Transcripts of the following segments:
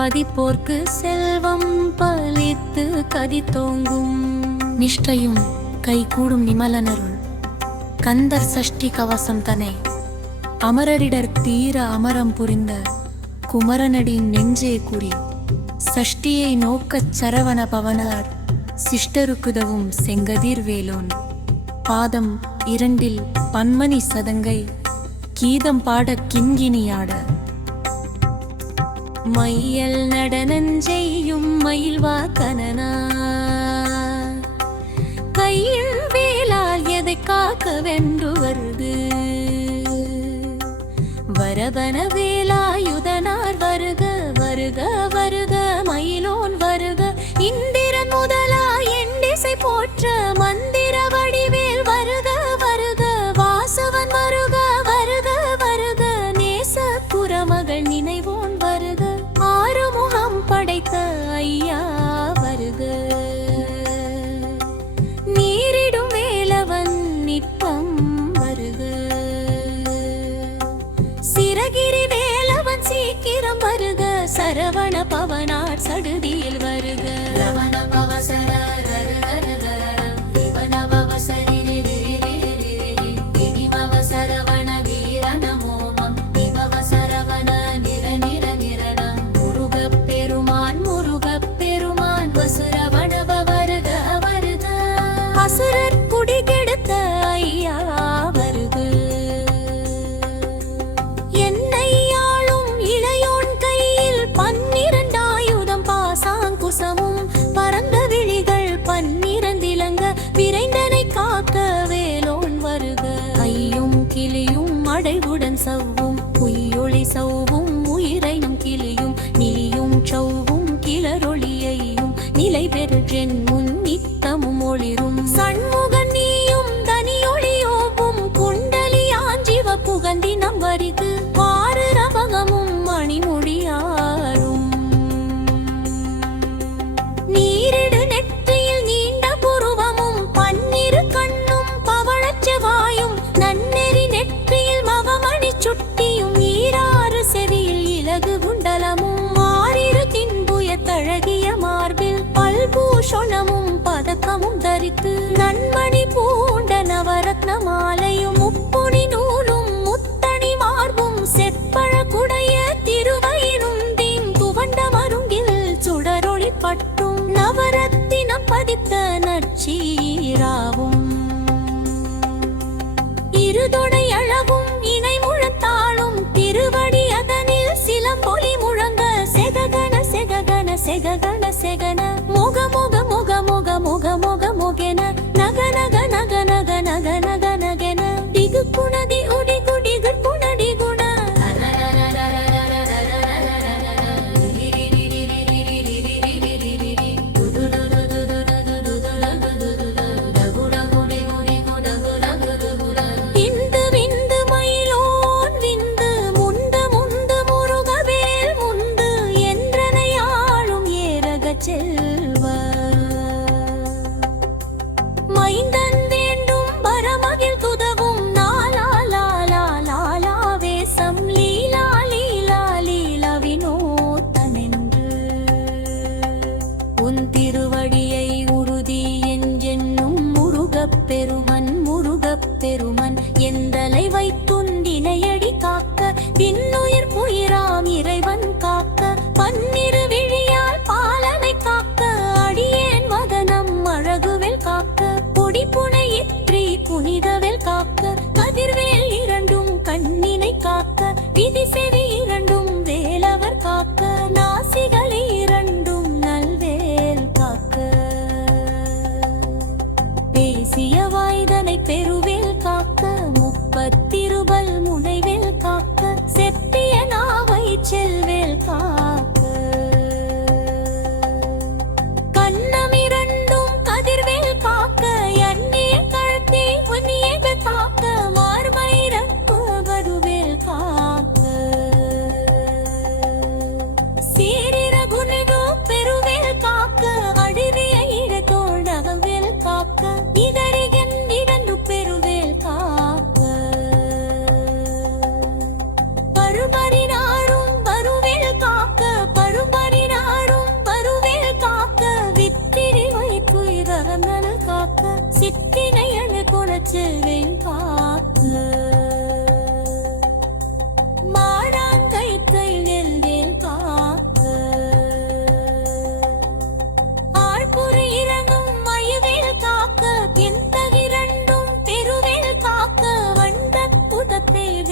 பதிப்போர்க்கு செல்வம் பலித்து கதித்தோங்கும். நிஷ்டையும் கைகூடும் நிமலனருள் கந்தர் சஷ்டி கவசம் தனை அமரரிடர் தீர அமரம் புரிந்த குமரனடின் நெஞ்சே குறி சஷ்டியை நோக்கச் சரவண பவனார் சிஷ்டருக்குதவும் செங்கதிர் வேலோன் பாதம் 2 பன்மணி சதங்கை கீதம் பாட கிண்கிணியாட மையல் நடனஞ்செய்யும் மயில்வா கனனா கையில் வேலால் எதை காக்க வென்று வருது வரவன வேலாயுதனார் வருக வருக வருக மயிலோன் வருக இந்திரன் முதலா எண்டிசை போற்ற மந்திர வடிவேல் வருக வருக வாசவன் வருக வருக வருக நேச புறமகள் நினைவோன் வருக ஆறுமுகம் படைத்த ஐயா வருக நீரிடும் வேலவன் நிப்பம் வருக சிறகிரி வேலவன் சீக்கிரம் வருக சரவண பவனார் சடுதியில் வருக ரவண பவசர அசுரர் குடி கெடுத்த ஐயா வருக என்னையாளும் இளையோன் கையில் 12 ஆயுதம் பாசாங்குசமும் பரந்த விழிகள் 12 இலங்க விரைந்தனை காக்க வேலோன் வருக ஐயும் கிளியும் அடைவுடன் சவ்வும் பொய்யொளி சவ்வும் உயிரையும் கிளியும் நிலியும் சவ்வும் கிளரொளியையும் நிலை பெற்றென் முன் நித்தமும் ஒளிரும் சண்முகன் நீயும் தனியொளியோவும் குண்டலி ஆஞ்சிவ புகந்தினம் வரிது பாரு ரவகமும் மணிமுடியாரும் நீரிடு நெற்றியில் நீண்ட புருவமும் 12 கண்ணும் பவழச்செவாயும் நன்னெறி நெற்றியில் மவமணி சுட்டியும் ஈராறு செவியில் இலகு குண்டலமும் மாறிரு தின்புய தழகிய மார்பில் பல்பூஷணமும் பதக்கமும் தரித்து நன்மணி பூண்ட நவரத்ன மாலையும் முப்புனி நூலும் முத்தணி மார்பும் செப்பழ குடைய திருவயிரும் தீம் துவண்ட மருங்கில் சுடரொளி பட்டும் நவரத்தினம் பதித்த நற்சீராவும் இருதொடை அழகும் இணை முழத்தாளும் திருவடி அதனில் சிலம்பொலி முழங்க செககன செககன செககன செகன முக முக முக முக முக முக முகென நக நக நக நக நக நக நகென டிகு குணதி உடி குடி குணடி குண இந்து விந்து மயிலோன் விந்து முந்து முந்து முருகவேல் முந்து என்றனையாளும் ஏரக செல்வ மைந்தன் வேண்டும் பரமகில் துதவும் நாலா வேசம் லீலா லீலா லீலா வினோத்தனென்று உன் திருவடியை உறுதி என்றென்னும் முருகப் பெருமன் எந்தலை வைத்துண்டினையடி காக்க பின்னுயிர் புயிராம் இறைவன் காக்க 12 விழியால் பாலனை காக்க அடியேன் மதனம் அழகுவேல் காக்க பொடிப்புனை இற்றி புனிதவேல் காக்க கதிர்வேல் 2 கண்ணினை காக்க விதி செவி 2 வேலவர் காக்க நாசிகள் 2 நல்வேல் காக்க பேசிய வாய்தனை பெருவேல் காக்க முப்பத்திருபல் முனைவேல் காக்க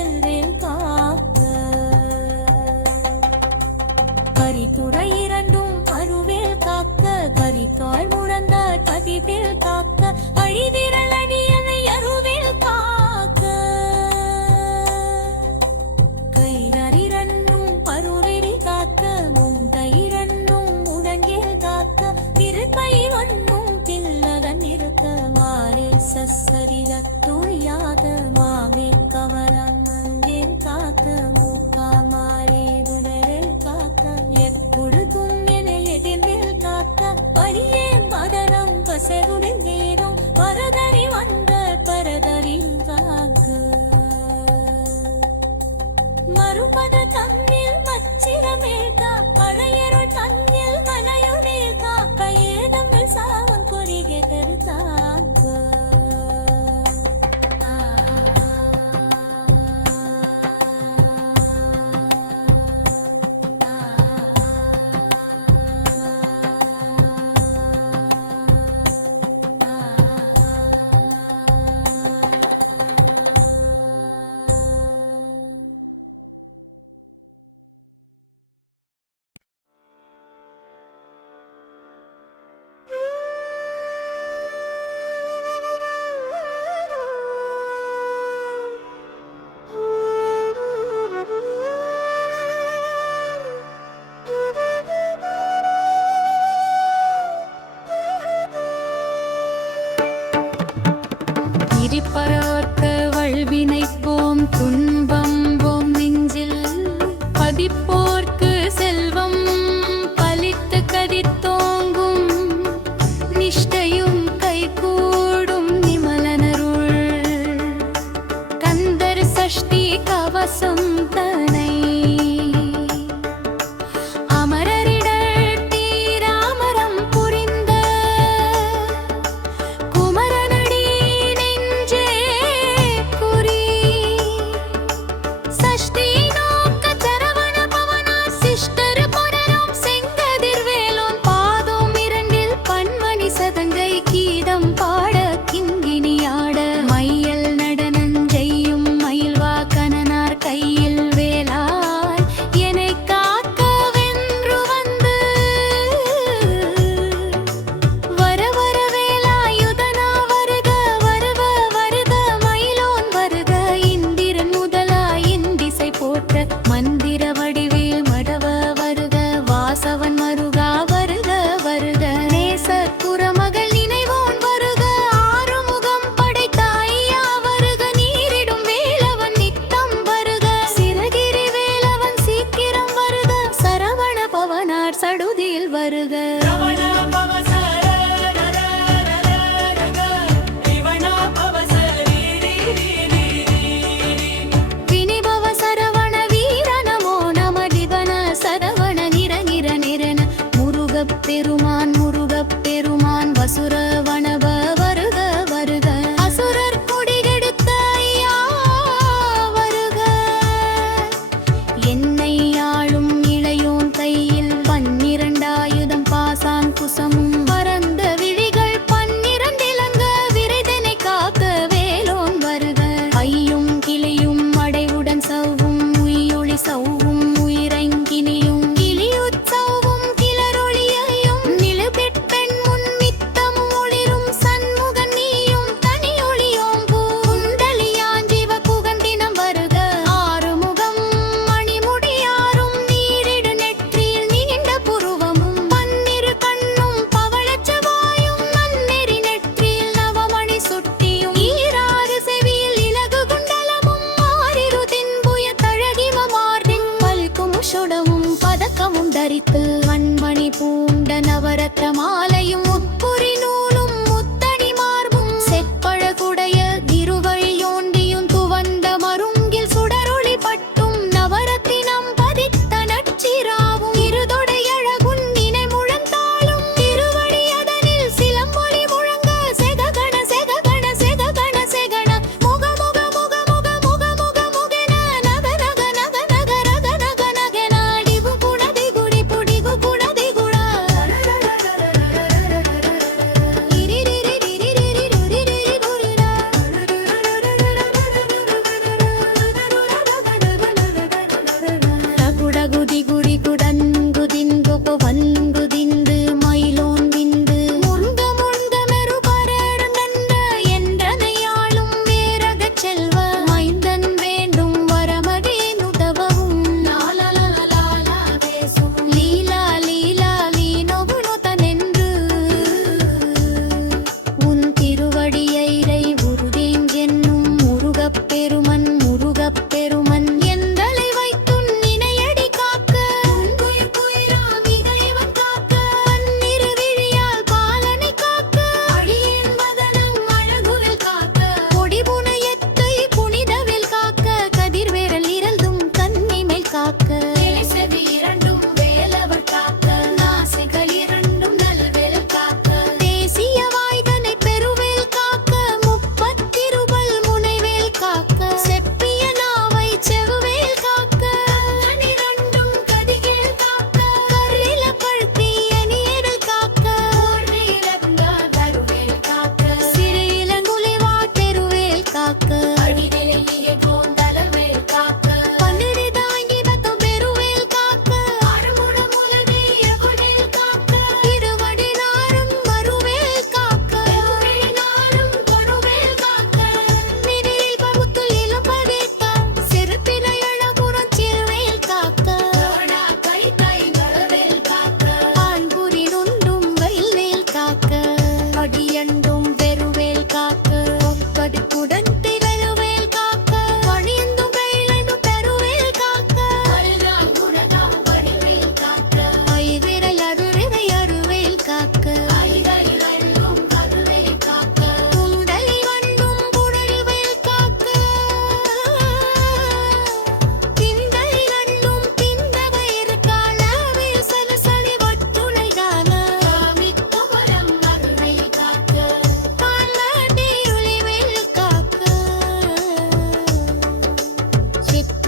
வெல்வேல் காக்க கரித்துறை இரண்டும் அருவேல் காக்க கரிகால் முழந்தாள் பதிவேல் காக்க அழிவிரல் அணியனை அருவேல் காக்க கைரரிரன்னும் பருவெறி காக்க முந்தையிரன்னும் முடங்கேல் காக்க திருக்கை ஒன்னும் தில்லகன் இருக்க மாறே சசரில துழியாத மாவே கவரம் அங்கேன் காக்க மூக்கா மாறே துணரில் காக்க எப்பொழுதும் என எதிர்வில் காக்க பணியே மதனம் பசருடன் நேரும் பரதறி வந்த பரதறில் காக்க மறுபத தன்னில் மச்சிரமேல் பழையருள் தன்னில் மலையுமேல் காக்க ஏதமில் சாவம் கொரிகை கருத்தாக்க பரார்க்க வல்வினைப்போம் துன்பம்போம் நெஞ்சில் பதிப்போர்க்கு செல்வம் பலித்து கதித்தோங்கும் நிஷ்டையும் கைகூடும் நிமலனருள் கந்தர் சஷ்டி கவசம் தனை கையில்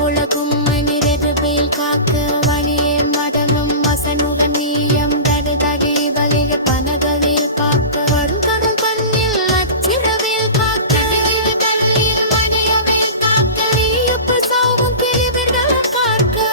உலகும் மனிதர்வேல் காக்க வழியே மதமும் வசனுடன் நீயம் தருதகை வலிக பனகவில் பார்க்க வருங்கடல் பண்ணில் அச்சிரவேல் காக்க கண்ணில் மணியவேல் காக்க நீயுப்பு சாவும் கிளிவர்கள் பார்க்க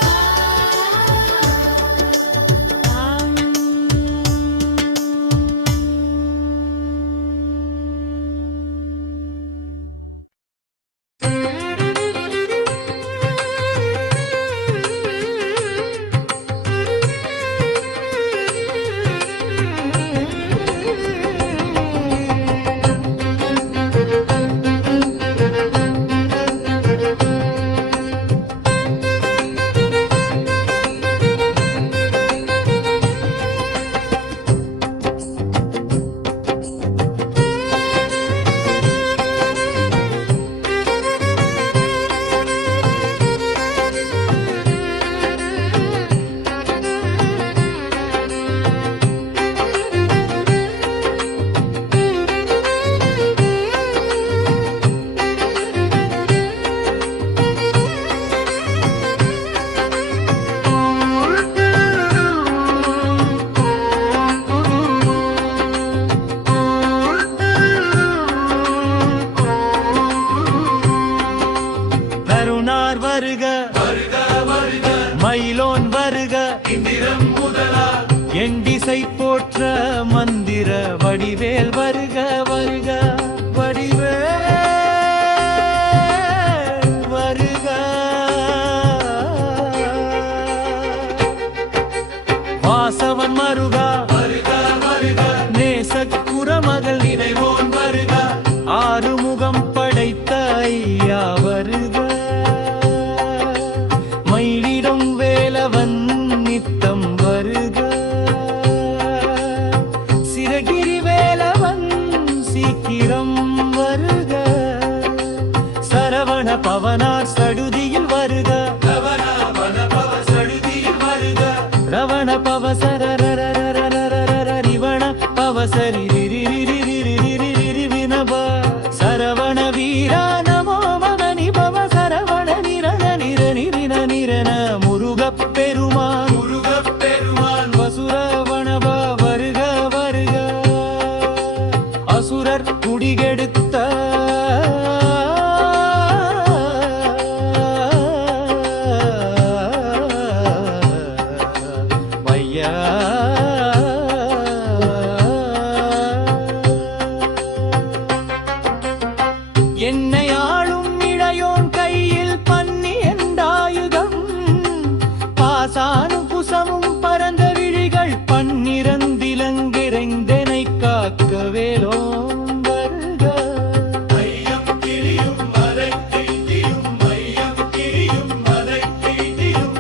கருணார் வருக மயிலோன் வருக எண்டிசை போற்ற மந்திர வடிவேல் வருக வருக வடிவேல் வருக வாசவன் மருகா நேசக்குறமகள் நினைவோன் வருக ஆறுமுகம் படைத்த ஐயா வருக மயிலிடம் வேலவன் நித்தம் வருக சிறகிரி வேலவன் சீக்கிரம் வருக சரவண பவனார் சடுதியில் வருக ரவண பவசரரிவண பவசரி வினபா சரவண வீரா நமோ மகனி பவ சரவண நிரண நிரநிரின நிரண முருகப் பெருமான் வசுரவணப வருக வருக அசுரர் குடிகெடுத்த வையா என்னை ஆளும் இளையோன் கையில் பன்னி என்றாயுதம் பாசானும் குசமும் பரந்த விழிகள் பன்னிரந்திலங்கிறைந்தனை காக்க வேலோன் வருக ஐயம் கிரியும் மறை கிரியும் ஐயம் கிரியும் மறை கிரியும்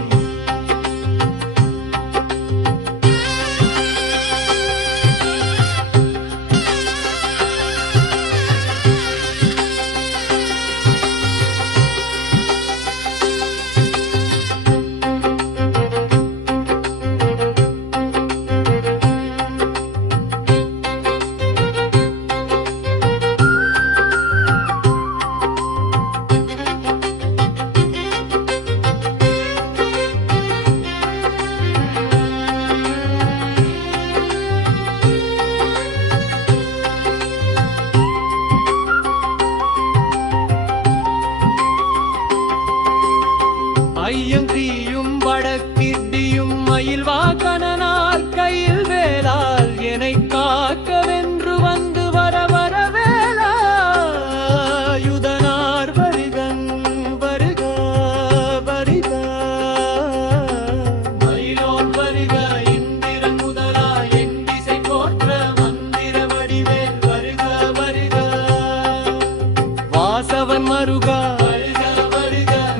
ஐயம் தீயும் வடக்கிட்டியும் மயில் வாக்கனார் கையில் வேளால் என்னை காக்க வென்று வந்து வர வர வேலாயுதனார் வருகன் வருக வருக மயிலோன் வருக இந்திரன் முதலா எண்டிசை போற்ற மந்திர வடிவேல் வருக வருக வாசவன் மருகா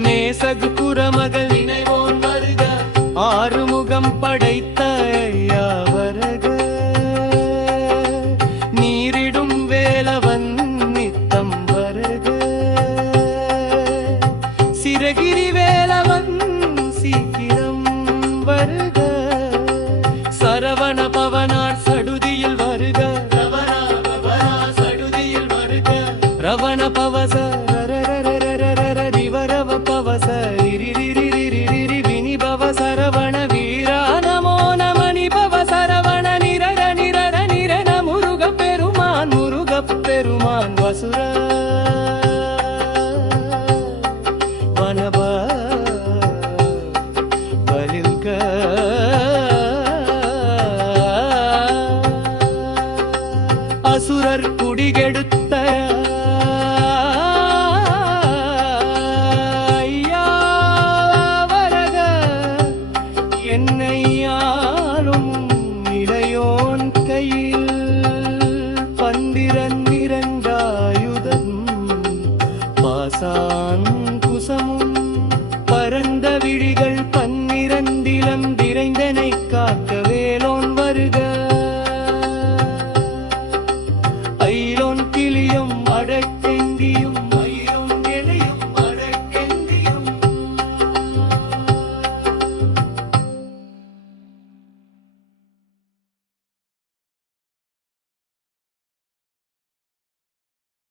நேசகுரமகள் நினைவோன் வருக ஆறுமுகம் படைத்த ஐயா வருக நீரிடும் வேலவன் நித்தம் வருக சிறகிரி வேலவன் சீக்கிரம் வருக சரவண பவனார் சடுதியில் வருக சடுதியில் வருக ரவண பவச ரிவரவ பவச கிரிரி